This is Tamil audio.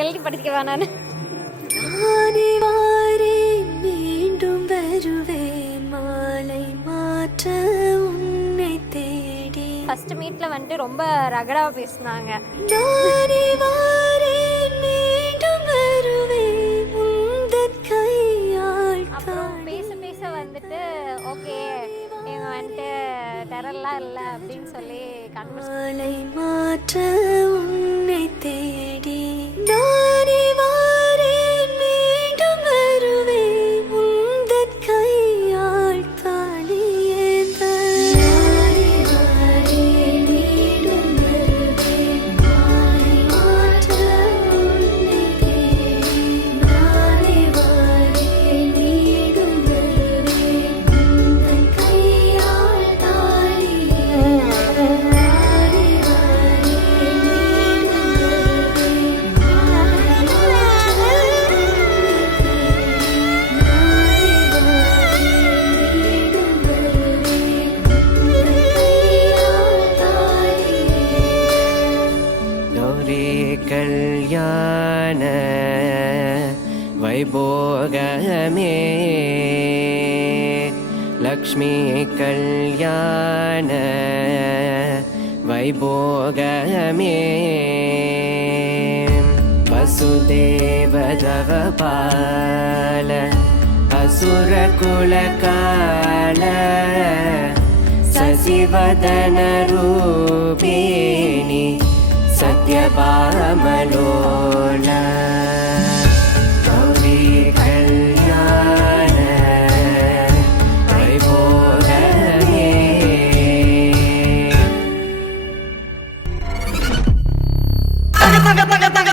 எழுதி படிக்கவா நான் மீண்டும் வருவேன் மாலை மாற்ற உன்னை தேடி. ஃபர்ஸ்ட் மீட்ல வந்துட்டு ரொம்ப ரகடா பேசினாங்க. மீண்டும் வருவேன் உந்தன் கையால். அப்புறம் பேச பேச வந்துட்டு ஓகே இவங்க வந்துட்டு டெரர்லாம் இல்லை அப்படின்னு சொல்லி மாலை மாற்ற உன்னை தேடி. கல்யாண வைபோகமே லக்ஷ்மி கல்யாண வைபோகமே வசுதேவதவ பால அசுர குலகால சசிவதன ரூபிணி சத்யபாமலோல கௌரி கல்யாண வைபோகமே. தக தக தக தக